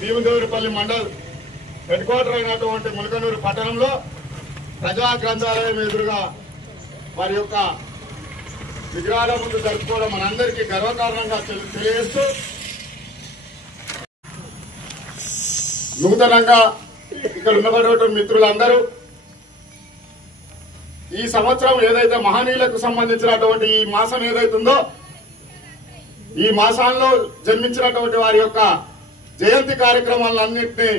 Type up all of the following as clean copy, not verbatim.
Bheemadevarapalli mandal head quarter అయినటువంటి ములకనూరు పట్టణంలో ప్రజా గ్రంథాలయం ఎదురుగా వారి యొక్క విగ్రహాల ముందు జరుపుకోవడం మనందరికీ గర్వకారణంగా తెలియజేస్తూ నూతనంగా ఇక్కడ ఉన్నటువంటి మిత్రులందరూ ఈ సంవత్సరం ఏదైతే మహనీయులకు సంబంధించినటువంటి ఈ మాసం ఏదైతుందో ఈ మాసాల్లో జన్మించినటువంటి వారి యొక్క జయంతి కార్యక్రమాలన్నింటినీ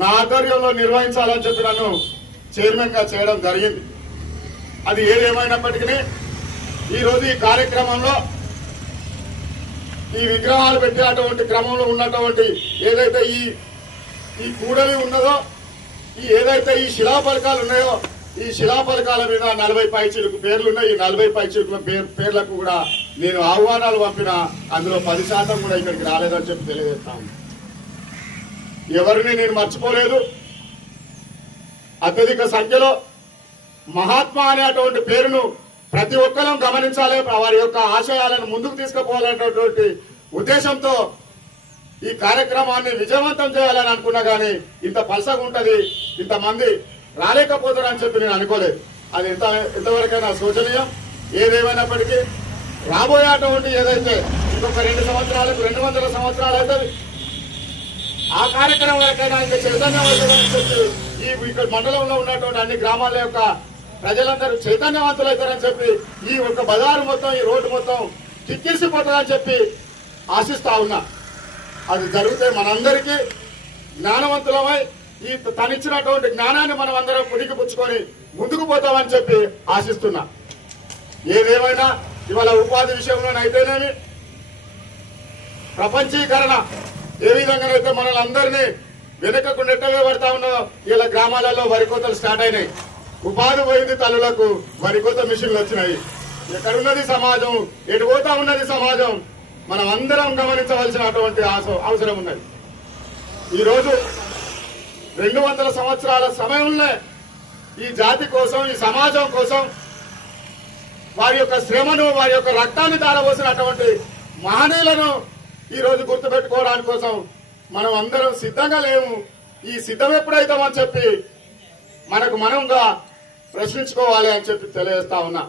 నా ఆధ్వర్యంలో నిర్వహించాలని చెప్పి నన్ను చైర్మన్ గా చేయడం జరిగింది. అది ఏదేమైనప్పటికీ ఈ రోజు ఈ కార్యక్రమంలో ఈ విగ్రహాలు పెట్టేటువంటి క్రమంలో ఉన్నటువంటి ఏదైతే ఈ కూడలి ఉన్నదో ఏదైతే ఈ శిలాఫలకాలు ఉన్నాయో ఈ శిలాఫలకాల మీద 40 పైచిలుకు పేర్లున్నాయి. ఈ 40 పైచిలుకుల పేర్లకు కూడా నేను ఆహ్వానాలు పంపిన అందులో 10% కూడా ఇక్కడికి రాలేదని చెప్పి తెలియజేస్తాను. ఎవరిని నేను మర్చిపోలేదు. అత్యధిక సంఖ్యలో మహాత్మా అనేటువంటి పేరును ప్రతి ఒక్కరూ గమనించాలి. వారి యొక్క ఆశయాలను ముందుకు తీసుకుపోవాలనేటువంటి ఉద్దేశంతో ఈ కార్యక్రమాన్ని విజయవంతం చేయాలని అనుకున్నా గానీ ఇంత పలసగా ఉంటది, ఇంతమంది రాలేకపోతారని చెప్పి నేను అనుకోలేదు. అది ఎంతవరకైనా శోచనీయం. ఏదేమైనప్పటికీ రాబోయేటువంటి ఏదైతే ఇంకొక 2 సంవత్సరాలకు 200 సంవత్సరాలు అవుతుంది ఆ కార్యక్రమం వరకైనా ఇంకా చైతన్యవంతులని చెప్పి ఈ ఇక్కడ మండలంలో ఉన్నటువంటి అన్ని గ్రామాల యొక్క ప్రజలందరూ చైతన్యవంతులవుతారని చెప్పి ఈ ఒక బజారు మొత్తం ఈ రోడ్డు మొత్తం కిక్కిరిసిపోతుందని చెప్పి ఆశిస్తా ఉన్నా. అది జరిగితే మనందరికీ జ్ఞానవంతులమై ఈ తనిచ్చినటువంటి జ్ఞానాన్ని మనం అందరం పుణికిపుచ్చుకొని ముందుకు పోతామని చెప్పి ఆశిస్తున్నా. ఏదేమైనా ఇవాళ ఉపాధి విషయంలోనైతేనేమి ప్రపంచీకరణ ఏ విధంగానైతే మనల్ని అందరినీ వెనుకకు నెట్టవేయబడతా ఉన్నో ఇలా గ్రామాలలో వరి కోతలు స్టార్ట్ అయినాయి. ఉపాధి పోయింది, తల్లులకు వరి కోత మిషన్లు వచ్చినాయి. ఎక్కడున్నది సమాజం, ఎటు పోతా ఉన్నది సమాజం, మనం అందరం గమనించవలసినటువంటి అవసరం ఉన్నది. ఈరోజు 200 సంవత్సరాల సమయంలో ఈ జాతి కోసం, ఈ సమాజం కోసం వారి యొక్క శ్రమను, వారి యొక్క రక్తాన్ని ధారపోసినటువంటి మహనీయులను ఈ రోజు గుర్తుపెట్టుకోవడానికి కోసం మనం అందరం సిద్ధంగా లేము. ఈ సిద్ధం ఎప్పుడైతామని చెప్పి మనకు మనంగా ప్రశ్నించుకోవాలి అని చెప్పి తెలియజేస్తా ఉన్నా.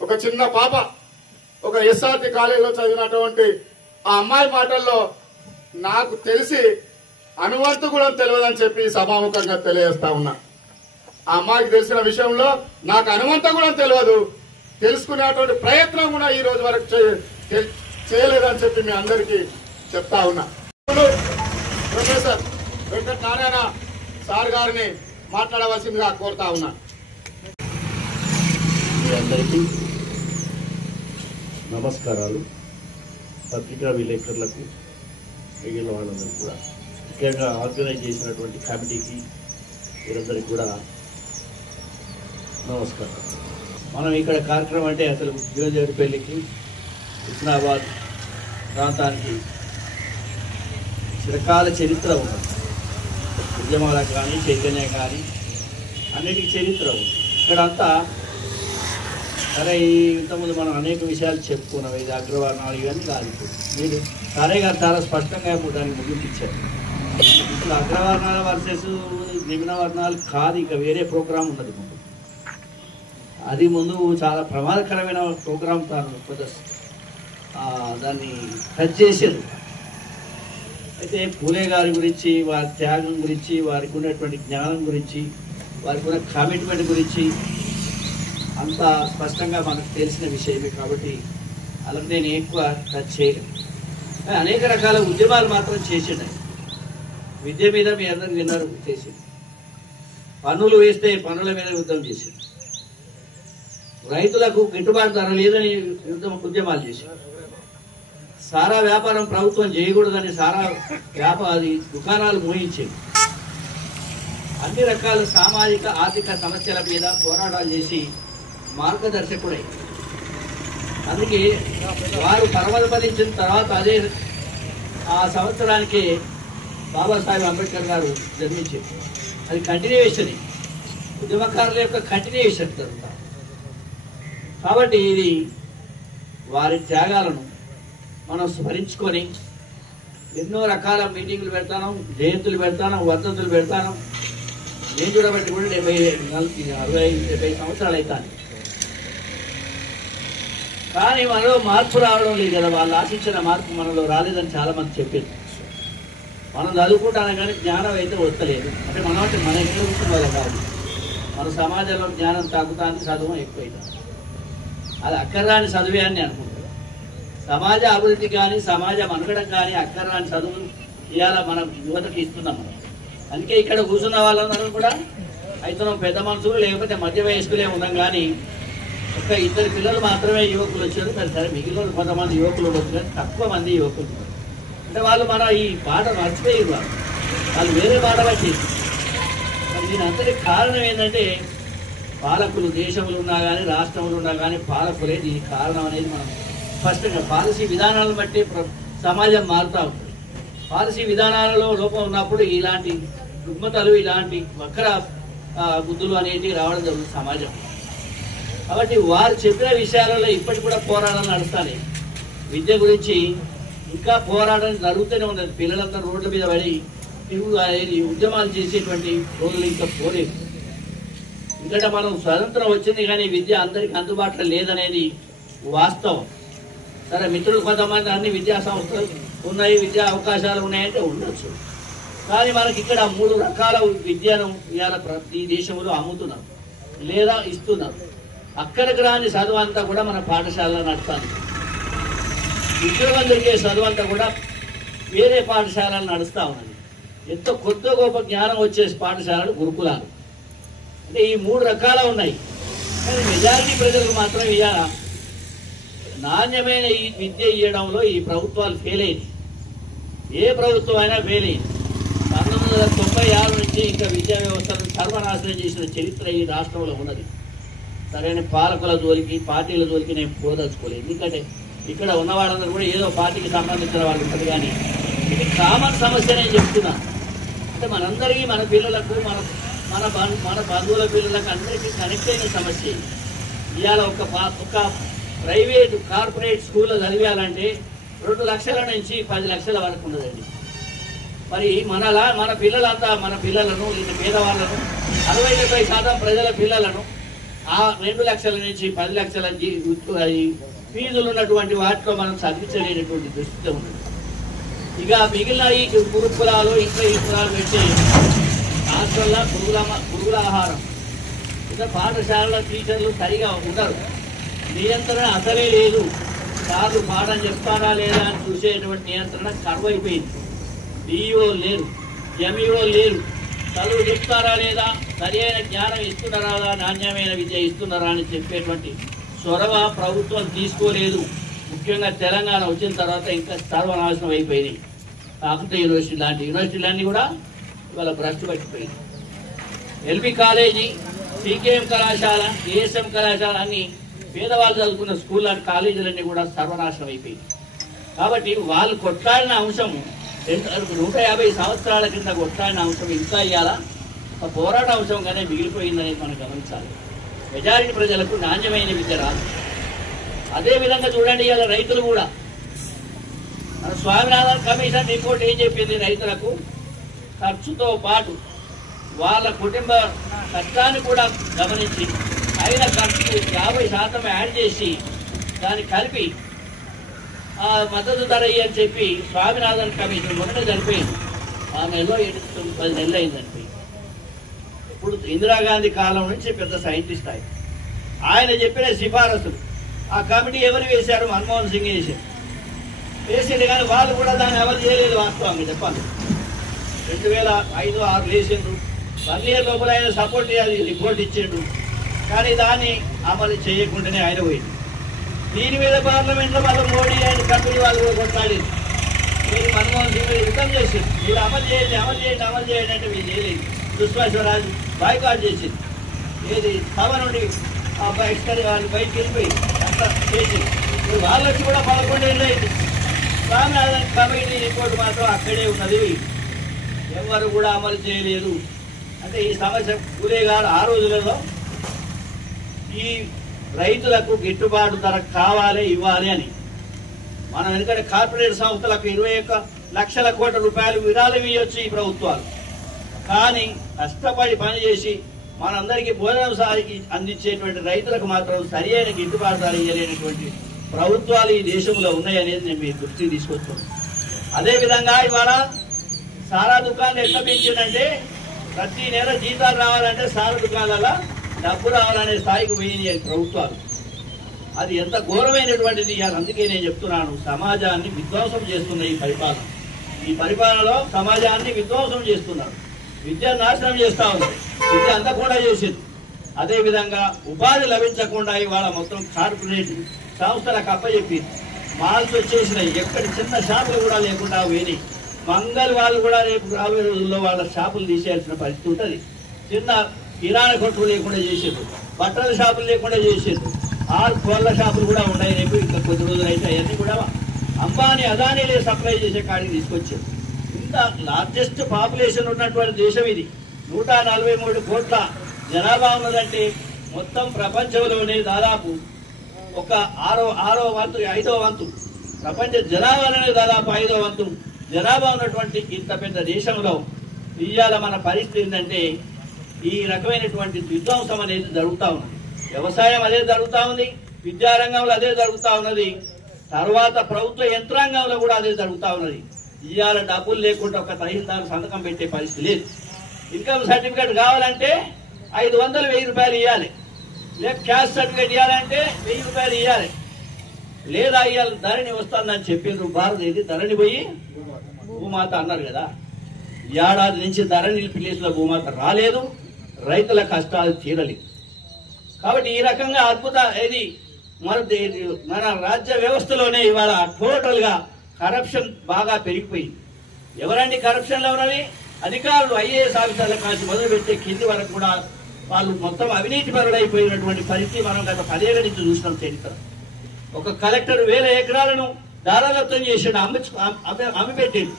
ఒక చిన్న పాప ఒక ఎస్ఆర్టీ కాలేజీలో చదివినటువంటి ఆ అమ్మాయి మాటల్లో నాకు తెలిసి అనువంతు కూడా తెలియదని చెప్పి సభాముఖంగా తెలియజేస్తా ఉన్నా. ఆ అమ్మాయికి తెలిసిన విషయంలో నాకు అనువంత కూడా తెలియదు, తెలుసుకునేటువంటి ప్రయత్నం కూడా ఈ రోజు వరకు చేయలేదని చెప్పి మీ అందరికీ చెప్తా ఉన్నా. ప్రొఫెసర్ వెంకట నారాయణ సార్ గారిని మాట్లాడవలసిందిగా కోరుతా ఉన్నా. మీ అందరికీ నమస్కారాలు. పత్రికా విలేకరులకు, మిగిలిన వాళ్ళందరూ కూడా, ముఖ్యంగా ఆర్గనైజ్ చేసినటువంటి కమిటీకి వీరందరికీ కూడా నమస్కారం. మనం ఇక్కడ కార్యక్రమం అంటే అసలు భీమదేవరపల్లికి, హుస్నాబాద్ ప్రాంతానికి చిరకాల చరిత్ర ఉన్నది. ఉద్యమాలకు కానీ, చైతన్యం కానీ అన్నిటికీ చరిత్ర ఉంది. ఇక్కడంతా సరే ఇంతకుముందు మనం అనేక విషయాలు చెప్పుకున్నాం. ఇది అగ్రవర్ణాలు ఇవన్నీ కాదు. మీరు సారే గారు చాలా స్పష్టంగా దాన్ని ముగించారు. ఇప్పుడు అగ్రవర్ణాల వర్సెస్ నిమ్న వర్ణాలు కాదు, ఇక వేరే ప్రోగ్రాం ఉన్నది ముందు. అది ముందు చాలా ప్రమాదకరమైన ప్రోగ్రాం దాన్ని టచ్ చేసేది. అయితే పూలే గారి గురించి, వారి త్యాగం గురించి, వారికి ఉన్నటువంటి జ్ఞానం గురించి, వారికి ఉన్న కమిట్మెంట్ గురించి అంత స్పష్టంగా మనకు తెలిసిన విషయమే. కాబట్టి అలా నేను ఎక్కువ టచ్ చేయను. అనేక రకాల ఉద్యమాలు మాత్రం చేసిండు. విద్య మీద మీ అందరూ విన్నారు, చేసిండు. పన్నులు వేస్తే పన్నుల మీద యుద్ధం చేసిండు. రైతులకు గిట్టుబాటు ధర లేదని ఉద్యమాలు చేశారు. సారా వ్యాపారం ప్రభుత్వం చేయకూడదని సారా వ్యాపారి దుకాణాలు మోయించేవి. అన్ని రకాల సామాజిక ఆర్థిక సమస్యల మీద పోరాటాలు చేసి మార్గదర్శకుడై, అందుకే వారు పరమపదించిన తర్వాత అదే ఆ సంవత్సరానికి బాబాసాహెబ్ అంబేద్కర్ గారు జన్మించారు. అది కంటిన్యూయేషన్, ఉద్యమకారుల యొక్క కంటిన్యూయేషన్ జరుగుతుంది. కాబట్టి ఇది వారి త్యాగాలను మనం స్మరించుకొని ఎన్నో రకాల మీటింగులు పెడతాను, జయంతులు పెడతాను, వర్ధంతులు పెడతాను. నేను చూడబట్టి కూడా 60-70 సంవత్సరాలు అవుతాను. కానీ మనలో మార్పు రావడం లేదు కదా. వాళ్ళు ఆశించిన మార్పు మనలో రాలేదని చాలా మంది చెప్పారు. మనం చదువుకుంటాను కానీ జ్ఞానం అయితే వస్తలేదు. అంటే మనం అంటే మన ఇంట్లో కూర్చున్న కాదు, మన సమాజంలో జ్ఞానం తగ్గుతానికి చదువు ఎక్కువైతుంది. అది అక్కర్రాని చదువే అని అనుకుంటారు. సమాజ అభివృద్ధి కానీ సమాజ మనుగడ కానీ అక్కర్రాని చదువులు ఇవాళ మన యువతకి ఇస్తున్నాం మనం. అందుకే ఇక్కడ కూర్చున్న వాళ్ళందరూ కూడా అయితే పెద్ద మనుషులు లేకపోతే మధ్య వయస్కులే ఉన్నాం. కానీ ఒక 2 పిల్లలు మాత్రమే యువకులు వచ్చారు. సరే మిగిలిన కొంతమంది యువకులు ఉండొచ్చు, కానీ తక్కువ మంది యువకులు. అంటే వాళ్ళు మన ఈ పాట మర్చిపోయారు. వాళ్ళు వేరే పాట వచ్చేసి. మరి దీని అంతటి కారణం ఏంటంటే పాలకులు, దేశంలో ఉన్నా కానీ రాష్ట్రంలో ఉన్నా కానీ పాలకులే దీనికి కారణం అనేది మనం స్పష్టంగా పాలసీ విధానాలను బట్టి సమాజం మారుతూ ఉంటుంది. పాలసీ విధానాలలో లోపం ఉన్నప్పుడు ఇలాంటి రుగ్మతలు, ఇలాంటి వక్ర బుద్ధులు అనేటివి రావడం జరుగుతుంది సమాజం. కాబట్టి వారు చెప్పిన విషయాలలో ఇప్పటికి కూడా పోరాటం నడుస్తాయి. విద్య గురించి ఇంకా పోరాటం జరుగుతూనే ఉన్నది. పిల్లలంతా రోడ్ల మీద పడి ఉద్యమాలు చేసేటువంటి రోజులు ఇంకా పోలేదు. ఎందుకంటే మనం స్వతంత్రం వచ్చింది కానీ విద్య అందరికీ అందుబాటులో లేదనేది వాస్తవం. సరే మిత్రులు కొంతమంది అన్ని విద్యా సంస్థలు ఉన్నాయి, విద్యా అవకాశాలు ఉన్నాయంటే ఉండొచ్చు. కానీ మనకి ఇక్కడ 3 రకాల విద్యను ఇవాళ ప్రతి దేశంలో అమ్ముతున్నారు లేదా ఇస్తున్నారు. అక్కడికి రాని చదువు అంతా కూడా మన పాఠశాలలో నడుస్తుంది. ఉద్యోగం దొరికే చదువు అంతా కూడా వేరే పాఠశాలలు నడుస్తూ ఉన్నది. ఎంతో కొత్త గొప్ప జ్ఞానం వచ్చే పాఠశాలలు గురుకులాలు. అంటే ఈ 3 రకాల ఉన్నాయి. కానీ మెజారిటీ ప్రజలకు మాత్రం ఇవాళ నాణ్యమైన ఈ విద్య ఇవ్వడంలో ఈ ప్రభుత్వాలు ఫెయిల్ అయింది. ఏ ప్రభుత్వం అయినా ఫెయిల్ అయింది. 1996 నుంచి ఇంకా విద్యా వ్యవస్థను సర్వనాశనం చేసిన చరిత్ర ఈ రాష్ట్రంలో ఉన్నది. సరైన పాలకుల జోలికి, పార్టీల జోలికి నేను పోదలుచుకోలేదు. ఎందుకంటే ఇక్కడ ఉన్న వాళ్ళందరూ కూడా ఏదో పార్టీకి సంబంధించిన వాళ్ళు ఉంటుంది. కానీ ఇది కామన్ సమస్య నేను చెప్తున్నాను. అంటే మనందరికీ, మన పిల్లలకు, మన బంధువుల పిల్లలకు అందరికీ కనెక్ట్ అయిన సమస్య. ఇవాళ ఒక ప్రైవేట్ కార్పొరేట్ స్కూల్లో చదివేయాలంటే 2 లక్షల నుంచి 10 లక్షల వరకు ఉన్నదండి. మరి మన పిల్లలంతా, మన పిల్లలను, లేదా పేదవాళ్ళను, 60-70% ప్రజల పిల్లలను ఆ 2 లక్షల నుంచి 10 లక్షల ఫీజులు ఉన్నటువంటి వాటిలో మనం చదివించలేనటువంటి దుస్థితి ఉంది. ఇక మిగిలిన ఈ గురుకులాలు, ఇంకా ఈ కులాలు పెట్టి హాస్టల్లో పురుగుల ఆహారం, ఇక పాఠశాలలో టీచర్లు సరిగా ఉండరు, నియంత్రణ అసలే లేదు. సార్లు పాఠం చెప్తారా లేదా అని చూసేటువంటి నియంత్రణ కరువైపోయింది. డిఈఓ లేరు, ఎంఈఓ లేరు. చదువు చెప్తారా లేదా, సరి అయిన జ్ఞానం ఇస్తున్నారా, నాణ్యమైన విద్య ఇస్తున్నారా అని చెప్పేటువంటి చొరవ ప్రభుత్వం తీసుకోలేదు. ముఖ్యంగా తెలంగాణ వచ్చిన తర్వాత ఇంకా సర్వనాశనం అయిపోయింది. కాకతీయ యూనివర్సిటీ లాంటి యూనివర్సిటీలన్నీ కూడా ఇవాళ భ్రష్టు పట్టిపోయింది. ఎల్బీ కాలేజీ, సికేఎం కళాశాల, ఏఎస్ఎం కళాశాల అన్ని పేదవాళ్ళు చదువుకున్న స్కూల్ లాంటి కాలేజీలన్నీ కూడా సర్వనాశనం అయిపోయింది. కాబట్టి వాళ్ళు కొట్లాడిన అంశం 150 సంవత్సరాల కింద కొట్లాడిన అంశం ఇంకా ఇవాళ ఒక పోరాట అంశంగానే మిగిలిపోయిందనేది మనం గమనించాలి. మెజారిటీ ప్రజలకు నాణ్యమైన విద్య రాదు. అదేవిధంగా చూడండి, ఇవాళ రైతులు కూడా మన స్వామినాథన్ కమిషన్ రిపోర్ట్ ఏం చెప్పింది, రైతులకు ఖర్చుతో పాటు వాళ్ళ కుటుంబ కష్టాన్ని కూడా గమనించి అయిన ఖర్చు 50% యాడ్ చేసి దాన్ని కలిపి మద్దతు ధర అని చెప్పి స్వామినాథన్ కమిషన్ మొన్న చనిపోయింది. ఆ నెలలో 7-10 నెలలు అయిందండి. ఇప్పుడు ఇందిరాగాంధీ కాలం నుంచి పెద్ద సైంటిస్ట్ ఆయన చెప్పిన సిఫారసులు ఆ కమిటీ ఎవరు వేశారు? మన్మోహన్ సింగ్ వేసింది. కానీ వాళ్ళు కూడా దాన్ని అమలు చేయలేదు. వాస్తవంగా చెప్పాలి 2005-6 వేసిండ్రు. 1 year లోపల ఆయన సపోర్ట్ చేయాలి, రిపోర్ట్ ఇచ్చిండు. కానీ దాన్ని అమలు చేయకుండానే ఆయన పోయింది. దీని మీద పార్లమెంట్లో మళ్ళీ మోడీ అండ్ కంపెనీ వాళ్ళు కొట్లాడింది. మీరు మన్మోహన్ సింగ్ మీద యుద్ధం చేసింది. మీరు అమలు చేయండి అంటే మీరు చేయలేదు. సుష్మా స్వరాజ్ బాయ్కాట్ చేసింది. ఏది సభ నుండి వాళ్ళు బయటకు వెళ్ళిపోయి అంతా చేసింది. ఇప్పుడు వాళ్ళకి కూడా 11 ఏళ్ళు అయింది. స్వామినాథన్ కమిటీ రిపోర్ట్ మాత్రం అక్కడే ఉన్నది, ఎవరు కూడా అమలు చేయలేదు. అంటే ఈ సమస్య పూలే గారు ఆ రోజులలో ఈ రైతులకు గిట్టుబాటు ధర కావాలి, ఇవ్వాలి అని మనం ఎందుకంటే కార్పొరేట్ సంస్థలకు 21 లక్షల కోట్ల రూపాయలు విరాళం ఇవ్వచ్చు ఈ ప్రభుత్వాలు. కానీ కష్టపడి పనిచేసి మనందరికీ భోజనం సారికి అందించేటువంటి రైతులకు మాత్రం సరి అయిన గిట్టుబాటు ధర ఇవ్వలేనటువంటి ప్రభుత్వాలు ఈ దేశంలో ఉన్నాయనేది నేను మీ దృష్టికి తీసుకొస్తున్నాను. అదేవిధంగా ఇవాళ సారా దుకాణాలు ఎట్లా పెంచిందంటే ప్రతి నెల జీతాలు రావాలంటే సారా దుకాణాల డబ్బు రావాలనే స్థాయికి పోయినాయి ప్రభుత్వాలు. అది ఎంత ఘోరమైనటువంటిది. అందుకే నేను చెప్తున్నాను, సమాజాన్ని విధ్వంసం చేస్తున్న ఈ పరిపాలనలో సమాజాన్ని విధ్వంసం చేస్తున్నారు. విద్య నాశనం చేస్తా ఉంది, విద్య అందకుండా చేసింది. అదేవిధంగా ఉపాధి లభించకుండా ఇవాళ మొత్తం కార్పొరేట్ సంస్థలకు అప్పచెప్పింది. మాల్స్ వచ్చేసినాయి, ఎక్కడి చిన్న షాపులు కూడా లేకుండా పోయినాయి. మంగళ వాళ్ళు కూడా రేపు రాబోయే రోజుల్లో వాళ్ళ షాపులు తీసేయాల్సిన పరిస్థితి ఉంటుంది. చిన్న కిరాణా కొట్టులు లేకుండా చేసేది, బట్టల షాపులు లేకుండా చేసేది, 6 కోళ్ళ షాపులు కూడా ఉన్నాయి. రేపు ఇంకా కొద్ది రోజులు అయితే అవన్నీ కూడా అంబానీ అదానీలే సప్లై చేసే కాడికి తీసుకొచ్చారు. ఇంత లార్జెస్ట్ పాపులేషన్ ఉన్నటువంటి దేశం ఇది. 143 కోట్ల జనాభా ఉన్నదంటే మొత్తం ప్రపంచంలోనే దాదాపు ఒక 5వ వంతు ప్రపంచ జనాభాలోనే దాదాపు 5వ వంతు జనాభా ఉన్నటువంటి ఇంత పెద్ద దేశంలో ఇవాళ మన పరిస్థితి ఏంటంటే ఈ రకమైనటువంటి విధ్వంసం అనేది జరుగుతూ ఉంది. వ్యవసాయం అదే జరుగుతూ ఉంది, విద్యారంగంలో అదే జరుగుతూ ఉన్నది, తర్వాత ప్రభుత్వ యంత్రాంగంలో కూడా అదే జరుగుతూ ఉన్నది. ఇవాళ డబ్బులు లేకుండా ఒక తహసీల్దార్ సంతకం పెట్టే పరిస్థితి లేదు. ఇన్కమ్ సర్టిఫికేట్ కావాలంటే 500-1000 రూపాయలు ఇవ్వాలి, లేక క్యాష్ సర్టిఫికేట్ ఇవ్వాలంటే 1000 రూపాయలు ఇవ్వాలి. లేదా ఇవాళ ధరణి వస్తుందని చెప్పిండ్రు. భారత ఇది ధరణి పోయి భూమాత అన్నారు కదా, ఏడాది నుంచి ధరణి ప్లేస్లో భూమాత రాలేదు, రైతుల కష్టాలు తీరలేదు. కాబట్టి ఈ రకంగా అద్భుత ఇది మన రాజ్య వ్యవస్థలోనే ఇవాళ టోటల్ గా కరప్షన్ బాగా పెరిగిపోయింది. ఎవరండి కరప్షన్లో ఉన్నది? అధికారులు, IAS ఆఫీసర్ల కాసి మొదలుపెట్టే కింది వరకు కూడా వాళ్ళు మొత్తం అవినీతి పరుడైపోయినటువంటి పరిస్థితి మనం గత 10 ఏళ్ల నుంచి చూసినాం చరిత్ర. ఒక కలెక్టర్ 1000 ఎకరాలను దారాదత్తం చేసాడు, అమ్మి పెట్టాడు.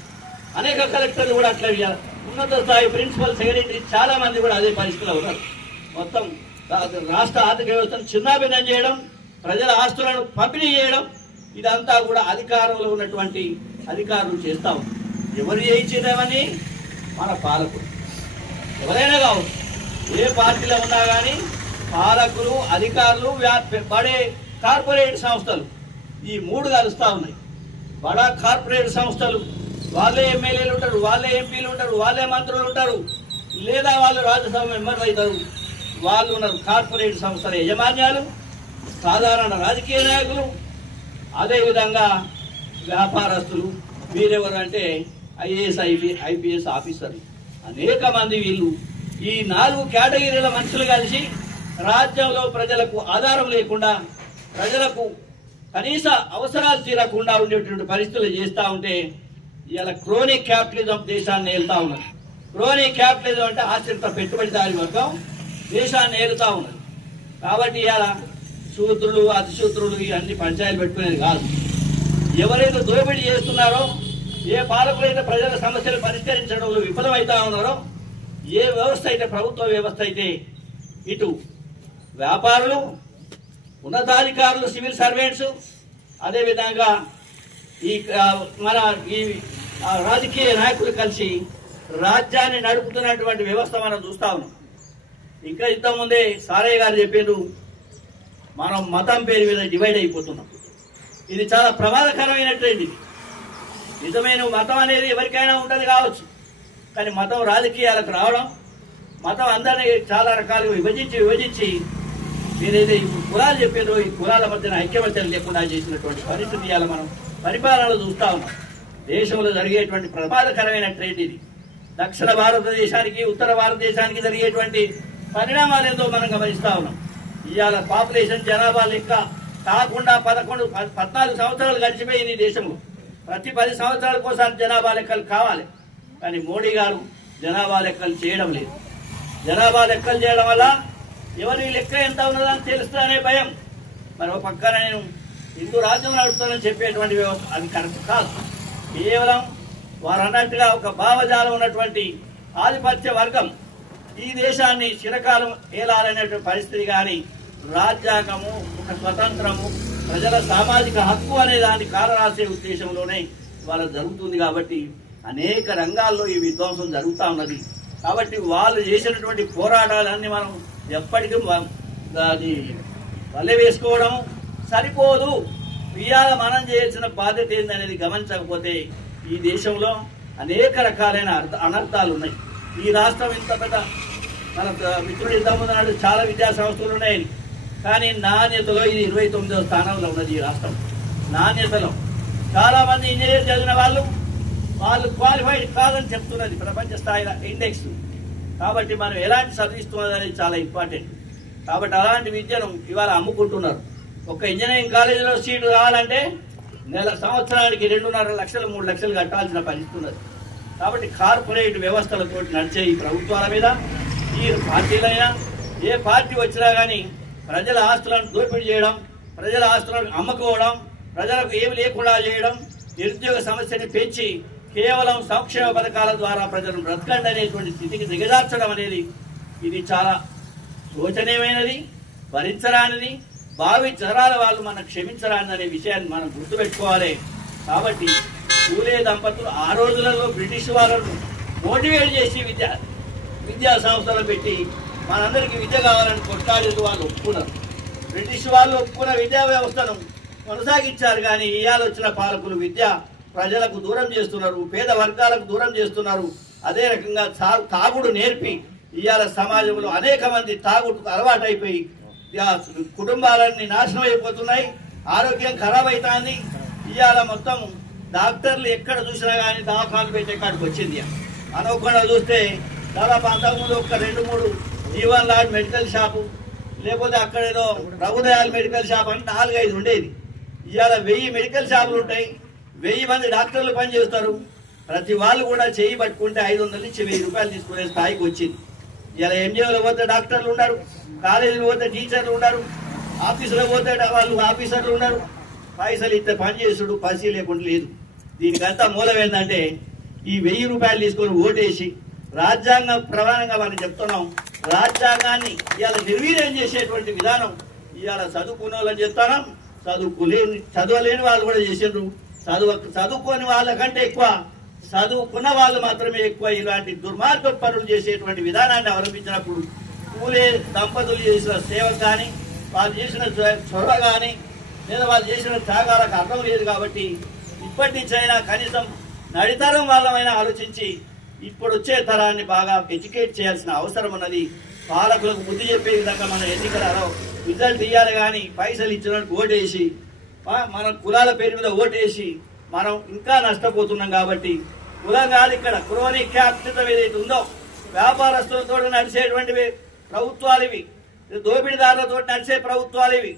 అనేక కలెక్టర్లు కూడా అట్లా ఉన్నత స్థాయి ప్రిన్సిపల్ సెక్రటరీ చాలా మంది కూడా అదే పరిస్థితిలో ఉన్నారు. మొత్తం రాష్ట్ర ఆర్థిక వ్యవస్థను చిన్నాభిన్నం చేయడం, ప్రజల ఆస్తులను పంపిణీ చేయడం, ఇదంతా కూడా అధికారంలో ఉన్నటువంటి అధికారులు చేస్తా ఉన్నారు. ఎవరు చేయించేదేమని? మన పాలకులు. ఎవరైనా కావచ్చు, ఏ పార్టీలో ఉన్నా కానీ పాలకులు, అధికారులు, బడే కార్పొరేట్ సంస్థలు, ఈ 3 కలుస్తా ఉన్నాయి. బడా కార్పొరేట్ సంస్థలు వాళ్ళే ఎమ్మెల్యేలు ఉంటారు, వాళ్ళే ఎంపీలు ఉంటారు, వాళ్ళే మంత్రులు ఉంటారు, లేదా వాళ్ళు రాజ్యసభ మెంబర్లు అవుతారు. వాళ్ళు ఉన్నారు కార్పొరేట్ సంస్థల యజమాన్యాలు, సాధారణ రాజకీయ నాయకులు, అదేవిధంగా వ్యాపారస్తులు. వీరెవరు అంటే IAS, IPS ఆఫీసర్లు. అనేక మంది వీళ్ళు ఈ 4 కేటగిరీల మనుషులు కలిసి రాజ్యంలో ప్రజలకు ఆధారం లేకుండా, ప్రజలకు కనీస అవసరాలు తీరకుండా ఉండేటువంటి పరిస్థితులు చేస్తూ ఉంటే ఇలా క్రోనిక్ క్యాపిటలిజం దేశాన్ని ఏలుతా ఉన్నది. క్రోనిక్ క్యాపిటలిజం అంటే ఆశ్రిత పెట్టుబడిదారి వర్గం దేశాన్ని ఏలుతా ఉన్నది. కాబట్టి ఇలా శూద్రులు, అతిశూద్రులు ఇవన్నీ పంచాయతీలు పెట్టుకునేది కాదు. ఎవరైతే దోపిడీ చేస్తున్నారో, ఏ పాలకులైతే ప్రజల సమస్యలు పరిష్కరించడంలో విఫలమవుతా ఉన్నారో, ఏ వ్యవస్థ అయితే ప్రభుత్వ వ్యవస్థ అయితే ఇటు వ్యాపారులు, ఉన్నతాధికారులు, సివిల్ సర్వెంట్స్, అదేవిధంగా ఈ మన ఈ రాజకీయ నాయకులు కలిసి రాజ్యాన్ని నడుపుతున్నటువంటి వ్యవస్థ మనం చూస్తా ఉన్నాం. ఇంకా ఇంతకుముందే సారయ్య గారు చెప్పిండ్రు, మనం మతం పేరు మీద డివైడ్ అయిపోతున్నాం. ఇది చాలా ప్రమాదకరమైన ట్రెండ్. ఇది నిజమైన మతం అనేది ఎవరికైనా ఉంటుంది కావచ్చు, కానీ మతం రాజకీయాలకు రావడం, మతం అందరినీ చాలా రకాలుగా విభజించి మీరేదో ఈ కులాలు చెప్పారో ఈ కులాల మధ్యన ఐక్యమత్యం లేకుండా చేసినటువంటి పరిస్థితి ఇవాళ మనం పరిపాలనలో చూస్తా ఉన్నాం. దేశంలో జరిగేటువంటి ప్రమాదకరమైన ట్రెండ్ ఇది. దక్షిణ భారతదేశానికి ఉత్తర భారతదేశానికి జరిగేటువంటి పరిణామాలు ఏందో మనం గమనిస్తా ఉన్నాం. ఇవాళ పాపులేషన్ జనాభా లెక్క కాకుండా 14 సంవత్సరాలు గడిచిపోయింది ఈ దేశంలో. ప్రతి 10 సంవత్సరాలకోసారి జనాభా లెక్కలు కావాలి, కానీ మోడీ గారు జనాభా లెక్కలు చేయడం లేదు. జనాభా లెక్కలు చేయడం వల్ల ఎవరి లెక్క ఎంత ఉన్నదని తెలుస్తుందనే భయం. మరి ఒక పక్కన నేను హిందూ రాజ్యం నడుపుతానని చెప్పేటువంటి అది కరెక్ట్ కాదు. కేవలం వారు అన్నట్టుగా ఒక భావజాలం ఉన్నటువంటి ఆధిపత్య వర్గం ఈ దేశాన్ని చిరకాలం ఏలాలనేటువంటి పరిస్థితి, కానీ రాజ్యాంగము, ఒక స్వతంత్రము, ప్రజల సామాజిక హక్కు అనే దాన్ని కాలరాసే ఉద్దేశంలోనే వాళ్ళ జరుగుతుంది. కాబట్టి అనేక రంగాల్లో ఈ విధ్వంసం జరుగుతూ ఉన్నది. కాబట్టి వాళ్ళు చేసినటువంటి పోరాటాలన్నీ మనం ఎప్పటికీ అది వల్ల వేసుకోవడం సరిపోదు. ఇవాళ మనం చేయాల్సిన బాధ్యత ఏందనేది గమనించకపోతే ఈ దేశంలో అనేక రకాలైన అనర్థాలు ఉన్నాయి. ఈ రాష్ట్రం ఇంత పెద్ద, మన మిత్రుడు ఇంతకుముందు చాలా విద్యా సంస్థలు ఉన్నాయని, కానీ నాణ్యతలో ఇది 29వ స్థానంలో ఉన్నది. ఈ రాష్ట్రం నాణ్యతలో చాలా మంది ఇంజనీర్ చదివిన వాళ్ళు క్వాలిఫైడ్ కాదని చెప్తున్నది ప్రపంచ స్థాయిలో ఇండెక్స్. కాబట్టి మనం ఎలాంటి చదివిస్తున్నది అనేది చాలా ఇంపార్టెంట్. కాబట్టి అలాంటి విద్యను ఇవాళ అమ్ముకుంటున్నారు. ఒక ఇంజనీరింగ్ కాలేజీలో సీటు కావాలంటే సంవత్సరానికి 2.5 లక్షలు 3 లక్షలు కట్టాల్సిన పరిస్థితి ఉన్నది. కాబట్టి కార్పొరేట్ వ్యవస్థలతో నడిచే ఈ ప్రభుత్వాల మీద ఈ పార్టీలైనా ఏ పార్టీ వచ్చినా కానీ ప్రజల ఆస్తులను దోపిడీ చేయడం, ప్రజల ఆస్తులను అమ్ముకోవడం, ప్రజలకు ఏమి లేకుండా చేయడం, నిరుద్యోగ సమస్యని పెంచి కేవలం సంక్షేమ పథకాల ద్వారా ప్రజలను బ్రతకండి అనేటువంటి స్థితికి దిగజార్చడం అనేది ఇది చాలా శోచనీయమైనది, భరించరానిది. భావి తరాల వాళ్ళు మనం క్షమించరాని అనే విషయాన్ని మనం గుర్తుపెట్టుకోవాలి. కాబట్టి పూలే దంపతులు ఆ రోజులలో బ్రిటిష్ వాళ్ళను మోటివేట్ చేసి విద్యా సంస్థలు పెట్టి మనందరికీ విద్య కావాలని కొట్లాడేది వాళ్ళు ఒప్పుకున్నారు. బ్రిటిష్ వాళ్ళు ఒప్పుకున్న విద్యా వ్యవస్థను కొనసాగించారు. కానీ ఇవాళ వచ్చిన పాలకులు విద్య ప్రజలకు దూరం చేస్తున్నారు, పేద వర్గాలకు దూరం చేస్తున్నారు. అదే రకంగా తాగుడు నేర్పి ఇవాళ సమాజంలో అనేక మంది తాగుడుకు అలవాటైపోయి కుటుంబాలన్నీ నాశనం అయిపోతున్నాయి, ఆరోగ్యం ఖరాబ్ అవుతుంది. ఇవాళ మొత్తం డాక్టర్లు ఎక్కడ చూసినా కానీ దవాఖానాలు పెట్టే కాడికి వచ్చింది. అనుకోకుండా చూస్తే దాదాపు అంతకుముందు ఒక 2-3 జీవన్ లాడ్ మెడికల్ షాపు, లేకపోతే అక్కడ ఏదో ప్రభుదయాల్ మెడికల్ షాప్ అని 4-5 ఉండేది. ఇవాళ 1000 మెడికల్ షాపులు ఉంటాయి, 1000 మంది డాక్టర్లు పనిచేస్తారు. ప్రతి వాళ్ళు కూడా చేయి పట్టుకుంటే 500 నుంచి 1000 రూపాయలు తీసుకునే స్థాయికి వచ్చింది. ఇలా ఎంజిఓలో పోతే డాక్టర్లు ఉన్నారు, కాలేజీలో పోతే టీచర్లు ఉన్నారు, ఆఫీసులో పోతే వాళ్ళు ఆఫీసర్లు ఉన్నారు. పైసలు ఇస్తే పని చేసుడు పసి లేకుండా లేదు. దీనికంతా మూలం ఏంటంటే ఈ 1000 రూపాయలు తీసుకొని ఓటేసి రాజ్యాంగం ప్రధానంగా మనం చెప్తున్నాం, రాజ్యాంగాన్ని ఇవాళ నిర్వీర్యం చేసేటువంటి విధానం ఇవాళ చదువుకున్న వాళ్ళని చెప్తున్నాం. చదవలేని వాళ్ళు కూడా చేసిండ్రు. చదువుకోని వాళ్ళకంటే ఎక్కువ చదువుకున్న వాళ్ళు మాత్రమే ఎక్కువ ఇలాంటి దుర్మార్గ పనులు చేసేటువంటి విధానాన్ని అవలంబించినప్పుడు పూలే దంపతులు చేసిన సేవ కానీ, వాళ్ళు చేసిన చొరవ కానీ, లేదా వాళ్ళు చేసిన త్యాగాలకు అర్థం లేదు. కాబట్టి ఇప్పటి నుంచైనా కనీసం నడితరం వాళ్ళమైనా ఆలోచించి ఇప్పుడు వచ్చే తరాన్ని బాగా ఎడ్యుకేట్ చేయాల్సిన అవసరం ఉన్నది. పాలకులకు బుద్ధి చెప్పే విధంగా మన ఎన్నికలలో రిజల్ట్ ఇవ్వాలి, కానీ పైసలు ఇచ్చినట్టు ఓటేసి మన కులాల పేరు మీద ఓటేసి మనం ఇంకా నష్టపోతున్నాం. కాబట్టి కులం కాదు, ఇక్కడ క్రోనీ క్యాపిటల్ ఏదైతే ఉందో వ్యాపారస్తులతో నడిచేటువంటి ప్రభుత్వాలు ఇవి, దోపిడీదారులతో నడిచే ప్రభుత్వాలు ఇవి,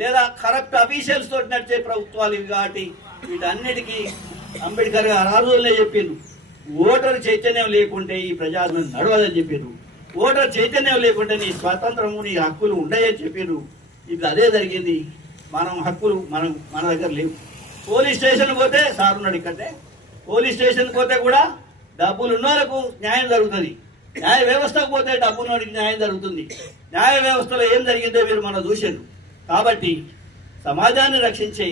లేదా కరప్ట్ అఫీషియల్స్ తోటి నడిచే ప్రభుత్వాలు ఇవి. కాబట్టి వీటన్నిటికీ అంబేద్కర్ గారు ఆ రోజుల్లో చెప్పిండ్రు, ఓటర్ చైతన్యం లేకుంటే ఈ ప్రజాస్వామ్యం నడవదని చెప్పిండ్రు. ఓటర్ చైతన్యం లేకుంటే నీ స్వాతంత్రము, నీ హక్కులు ఉండయని చెప్పిండ్రు. ఇప్పుడు అదే జరిగింది. మనం హక్కులు మన దగ్గర లేవు. పోలీస్ స్టేషన్ పోతే సార్ ఉన్నాడు ఇక్కడే, పోలీస్ స్టేషన్ పోతే కూడా డబ్బులు ఉన్న వాళ్ళకు న్యాయం జరుగుతుంది, న్యాయ వ్యవస్థకు పోతే డబ్బున్నోడికి న్యాయం జరుగుతుంది. న్యాయ వ్యవస్థలో ఏం జరిగిందో మీరు మనం చూసారు. కాబట్టి సమాజాన్ని రక్షించే,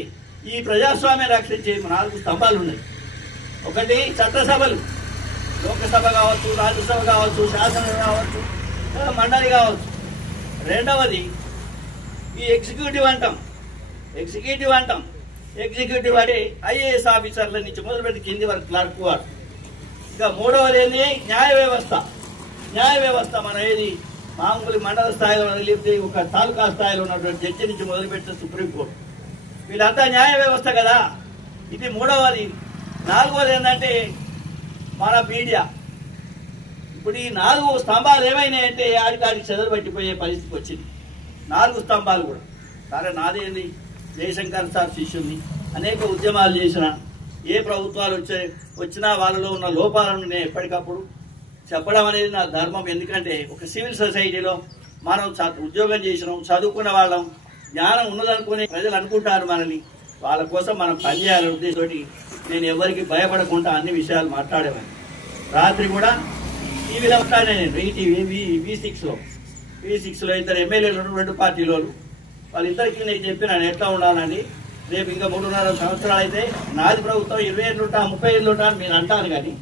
ఈ ప్రజాస్వామ్యం రక్షించే 4 స్తంభాలు ఉన్నాయి. ఒకటి చట్టసభలు, లోకసభ కావచ్చు, రాజ్యసభ కావచ్చు, శాసనసభ కావచ్చు, మండలి కావచ్చు. రెండవది ఈ ఎగ్జిక్యూటివ్ అంటాం. ఎగ్జిక్యూటివ్ అంటే ఐఏఎస్ ఆఫీసర్ల నుంచి మొదలుపెట్టి కింది వరకు క్లర్క్ వారు. ఇక మూడవది ఏంది న్యాయ వ్యవస్థ. న్యాయ వ్యవస్థ మన ఏది మామూలు మండల స్థాయిలో లేకపోతే ఒక తాలూకా స్థాయిలో ఉన్నటువంటి జడ్జి నుంచి మొదలుపెట్టిన సుప్రీంకోర్టు, వీళ్ళంతా న్యాయ వ్యవస్థ కదా. ఇది మూడవది. నాలుగవది ఏంటంటే మన మీడియా. ఇప్పుడు ఈ 4 స్తంభాలు ఏమైనాయంటే ఆడికాడికి చెదలు పట్టిపోయే పరిస్థితికి వచ్చింది. 4 స్తంభాలు కూడా. సరే నాదేంది జయశంకర్ సార్ శిష్యుని అనేక ఉద్యమాలు చేసిన, ఏ ప్రభుత్వాలు వచ్చినా వాళ్ళలో ఉన్న లోపాలను నేను ఎప్పటికప్పుడు చెప్పడం అనేది నా ధర్మం. ఎందుకంటే ఒక సివిల్ సొసైటీలో మనం ఉద్యోగం చేసినాం, చదువుకున్న వాళ్ళం, జ్ఞానం ఉన్నదనుకుని ప్రజలు అనుకుంటారు మనల్ని, వాళ్ళ కోసం మనం పనిచేయాలనే ఉద్దేశంతో నేను ఎవరికి భయపడకుండా అన్ని విషయాలు మాట్లాడేవాడిని. రాత్రి కూడా టీవీలో మాట్లాడాను నేను. ఈటీవీ V6లో ఇద్దరు ఎమ్మెల్యేలు 2 పార్టీలు వాళ్ళిద్దరికి నేను చెప్పినాను ఎట్లా ఉండాలని. రేపు ఇంకా 3.5 సంవత్సరాలు అయితే నాది ప్రభుత్వం 20 ఏళ్ళు ఉంటా 30 ఏళ్ళు ఉంటా అని మీరు అంటాను. కానీ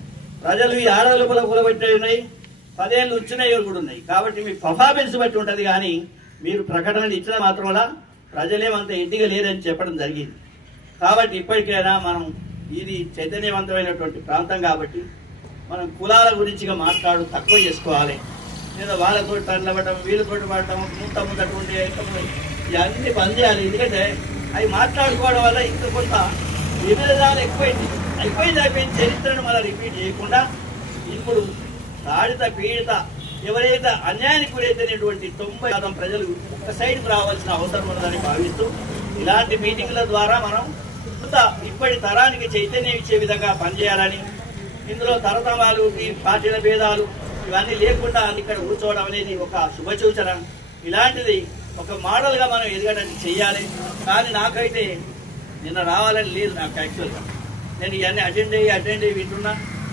ప్రజలు ఈ 6 లోపల కూలబెట్టే ఉన్నాయి, 10 ఏళ్ళు వచ్చినాయి కూడా ఉన్నాయి. కాబట్టి మీ పర్ఫార్మెన్స్ బట్టి ఉంటుంది. కానీ మీరు ప్రకటనలు ఇచ్చిన మాత్రం వల్ల ప్రజలేమంత ఇంటిగా లేరని చెప్పడం జరిగింది. కాబట్టి ఇప్పటికైనా మనం ఇది చైతన్యవంతమైనటువంటి ప్రాంతం కాబట్టి మనం కులాల గురించిగా మాట్లాడు తక్కువ చేసుకోవాలి. లేదా వాళ్ళతో టన్లబడటం, వీళ్ళతో పడటం, ముందట ఉండే ఇవన్నీ బంద్ చేయాలి. ఎందుకంటే అవి మాట్లాడుకోవడం వల్ల ఇంకా కొంత విభేదాలు అయిపోయింది. చరిత్రను మనం రిపీట్ చేయకుండా ఇప్పుడు తాడిత పీడిత ఎవరైతే అన్యాయానికి గురైతేనేటువంటి 90% ప్రజలు ఒక సైడ్కి రావాల్సిన అవసరం ఉందని భావిస్తూ ఇలాంటి మీటింగ్ల ద్వారా మనం ఇప్పటి తరానికి చైతన్యం ఇచ్చే విధంగా పనిచేయాలని, ఇందులో తరతమాలు ఈ పార్టీల భేదాలు ఇవన్నీ లేకుండా ఇక్కడ కూర్చోవడం అనేది ఒక శుభసూచన. ఇలాంటిది ఒక మోడల్గా మనం ఎదగడానికి చెయ్యాలి. కానీ నాకైతే నిన్న రావాలని లేదు. నాకు యాక్చువల్గా నేను ఇవన్నీ అటెండ్ అయ్యి వింటున్నా.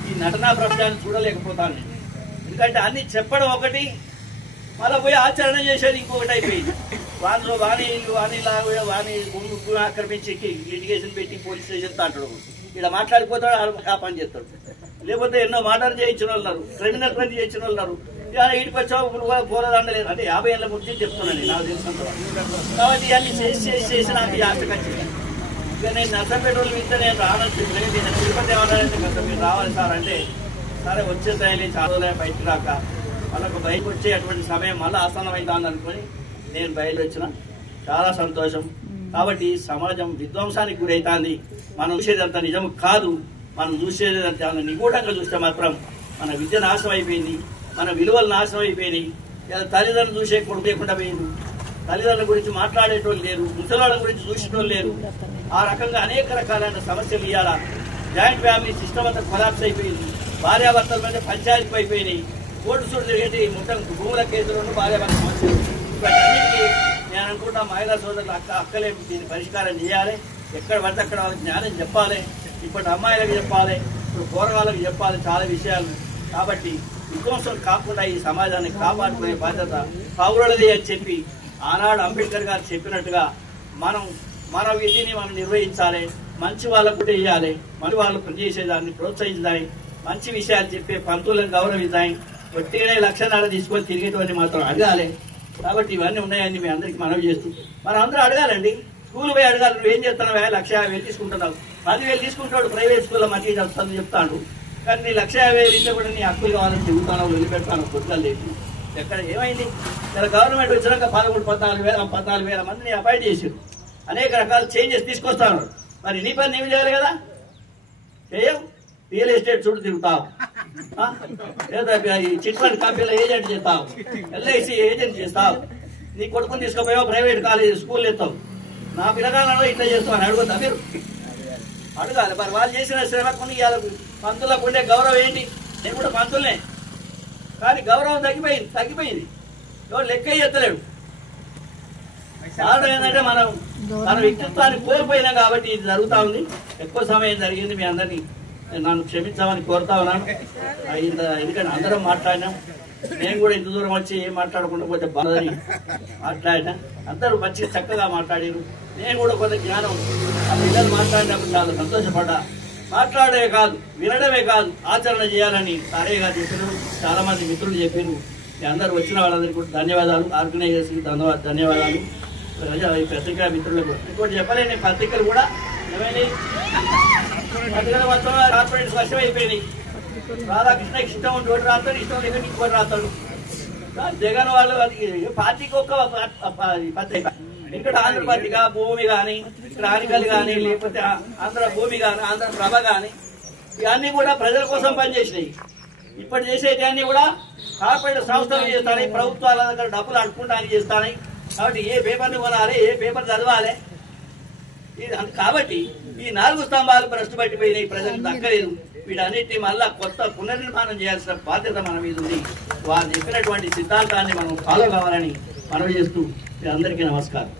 ఈ నటనా ప్రపంచాన్ని చూడలేకపోతాను నేను. ఎందుకంటే అన్ని చెప్పడం ఒకటి, మళ్ళీ పోయి ఆచరణ చేసేది ఇంకొకటి అయిపోయింది. వానిలో వాణి భూమి ఆక్రమించి లిటిగేషన్ పెట్టి పోలీస్ స్టేషన్ అంటాడు. ఇక్కడ మాట్లాడిపోతాడు, ఆ పని చేస్తాడు. లేకపోతే ఎన్నో మర్డర్ చేయించిన వాళ్ళు ఉన్నారు, క్రిమినల్ పని చేయించిన వాళ్ళు ఉన్నారు. ఇటుకు వచ్చావు పోరాదండలేదు అంటే 50 ఏళ్ళ గురించి చెప్తున్నాను నాకు తెలిసినంత. కాబట్టి ఇవన్నీ చేసి నాకు ఈ ఆశ వచ్చింది. ఇక నేను నర్సంపేట వాళ్ళు ఇంత నేను రావాల్సి తిరుపతి ఏమన్నారంటే మీరు రావాలి సార్ అంటే, సరే వచ్చేసాయి చాలా బయటకు రాక వాళ్ళకు బయటకు వచ్చే అటువంటి సమయం మళ్ళీ ఆసన్నమైందని అనుకుని నేను బయలు వచ్చిన. చాలా సంతోషం. కాబట్టి సమాజం విధ్వంసానికి గురవుతుంది. మనం చూసేదంతా నిజం కాదు. మనం చూసేదంతా నిగూఢంగా చూస్తే మాత్రం మన విద్య నాశనం అయిపోయింది, మన విలువలు నాశనం అయిపోయినాయి. ఇలా తల్లిదండ్రులు చూసే కొడుకు లేకుండా పోయింది, తల్లిదండ్రుల గురించి మాట్లాడేటోళ్ళు లేరు, ముసలాళ్ళ గురించి చూసేటోళ్ళు లేరు. ఆ రకంగా అనేక రకాలైన సమస్యలు ఇవ్వాల. జాయింట్ ఫ్యామిలీ సిస్టమ్ అంతా కొలాప్స్ అయిపోయింది. భార్యాభర్తల మధ్య పంచాయతీలు అయిపోయినాయి. కోర్టు చూడు తిరిగేటి మొత్తం భూముల కేసులను భార్యాభర్త సమస్యలు. ఇవన్నిటికీ నేను అనుకుంటా మహిళా సోదరులు అక్కలే దీన్ని పరిష్కారం చేయాలి. ఎక్కడ పడితే అక్కడ వాళ్ళకి జ్ఞానం చెప్పాలి. ఇప్పటి అమ్మాయిలకు చెప్పాలి, ఇప్పుడు పోరగాళ్ళకి చెప్పాలి చాలా విషయాలు. కాబట్టి విధ్వంసం కాకుండా ఈ సమాజాన్ని కాపాడుకునే బాధ్యత పౌరులది అని చెప్పి ఆనాడు అంబేద్కర్ గారు చెప్పినట్టుగా మన విధిని మనం నిర్వహించాలి. మంచి వాళ్ళకు ఇవ్వాలి, మంచి వాళ్ళు పనిచేసేదాన్ని ప్రోత్సహించాలి, మంచి విషయాలు చెప్పే పంతులను గౌరవించాలి. ఒట్టిగానే 1.5 లక్షలు తీసుకొని తిరిగేటువంటి మాత్రం అడగాలి. కాబట్టి ఇవన్నీ ఉన్నాయని మీ అందరికీ మనవి చేస్తూ మనం అందరూ అడగాలండి. స్కూల్ పోయి అడగాలి, నువ్వు ఏం చేస్తున్నావు, 1,50,000 తీసుకుంటున్నావు, 10,000 తీసుకుంటాడు ప్రైవేట్ స్కూల్లో మంచిగా చదువుతుంది చెప్తాడు. కానీ నీ 1,50,000 ఇస్తే కూడా నీ హక్కులు కావాలని తిరుగుతాను, వదిలిపెడతాను, పొద్దులు లేపు. ఎక్కడ ఏమైంది? ఇలా గవర్నమెంట్ వచ్చినాక 13,000-14,000 మందిని అపాయింట్ చేసారు. అనేక రకాల చేంజెస్ తీసుకొస్తాను. మరి నీ పని నీవు చేయాలి కదా, చేయవు. రియల్ ఎస్టేట్ చుట్టూ తిరుగుతావు, లేదా చిట్ ఫండ్ కంపెనీలో ఏజెంట్ చేస్తావు, LIC ఏజెంట్ చేస్తావు, నీ కొడుకుని తీసుకుపోయావు ప్రైవేట్ కాలేజ్ స్కూల్ ఎత్తావు. నా పిల్లగాళ్ళలో ఇట్లా చేస్తావు అని అడుగుతా మీరు అడగాలి. మరి వాళ్ళు చేసిన శ్రమకుని పంతులకు ఉండే గౌరవం ఏంటి? నేను కూడా పంతులనే, కానీ గౌరవం తగ్గిపోయింది. ఎవరు లెక్క ఎత్తలేడు. కారణం ఏంటంటే మన వ్యక్తిత్వాన్ని కోల్పోయినాం కాబట్టి ఇది జరుగుతూ ఉంది. ఎక్కువ సమయం జరిగింది. మీ అందరినీ నన్ను క్షమించామని కోరుతా ఉన్నాను. ఎందుకంటే అందరం మాట్లాడినాం. నేను కూడా ఇంత దూరం వచ్చి ఏం మాట్లాడకుండా పోతే బాధని మాట్లాడినా. అందరూ మంచిగా చక్కగా మాట్లాడారు. నేను కూడా కొంత జ్ఞానం ఆ పిల్లలు మాట్లాడినప్పుడు చాలా సంతోషపడ్డా. మాట్లాడే కాదు, వినడమే కాదు, ఆచరణ చేయాలని సారే గారు చెప్పారు. చాలా మంది మిత్రులు చెప్పారు. అందరూ వచ్చిన వాళ్ళందరికీ కూడా ధన్యవాదాలు. ఆర్గనైజర్స్కి ధన్యవాదాలు. పత్రికా మిత్రులకు ఇంకోటి చెప్పలేని పత్రికలు కూడా ఏమైంది మధ్యలో మొత్తం కార్పొరేట్ స్పష్టం అయిపోయినాయి. రాధాకృష్ణ ఇష్టం ఉండి ఒకటి రాస్తాడు, ఇష్టం లేక ఇంకోటి రాస్తాడు. జగన్ వాళ్ళు అది పార్టీకి ఒక్క పత్రిక. ఇక్కడ ఆంధ్రపత్రిక భూమి కానీ, క్రానికల్ కానీ, లేకపోతే ఆంధ్ర భూమి కానీ, ఆంధ్ర ప్రభ కానీ ఇవన్నీ కూడా ప్రజల కోసం పనిచేసినాయి. ఇప్పుడు చేసేటన్నీ కూడా కార్పొరేట్ సంస్థలు చేస్తాయి, ప్రభుత్వాల దగ్గర డబ్బులు అడుక్కుంటానికి చేస్తాయి. కాబట్టి ఏ పేపర్ని కొనాలి, ఏ పేపర్ చదవాలి. కాబట్టి ఈ 4 స్తంభాలు భ్రష్టు పట్టిపోయినాయి, ప్రజలకు దక్కలేదు. వీటన్నిటిని మళ్ళా కొత్త పునర్నిర్మాణం చేయాల్సిన బాధ్యత మన మీద ఉంది. వారు చెప్పినటువంటి సిద్ధాంతాన్ని మనం ఫాలో కావాలని మనవి చేస్తూ అందరికీ నమస్కారం.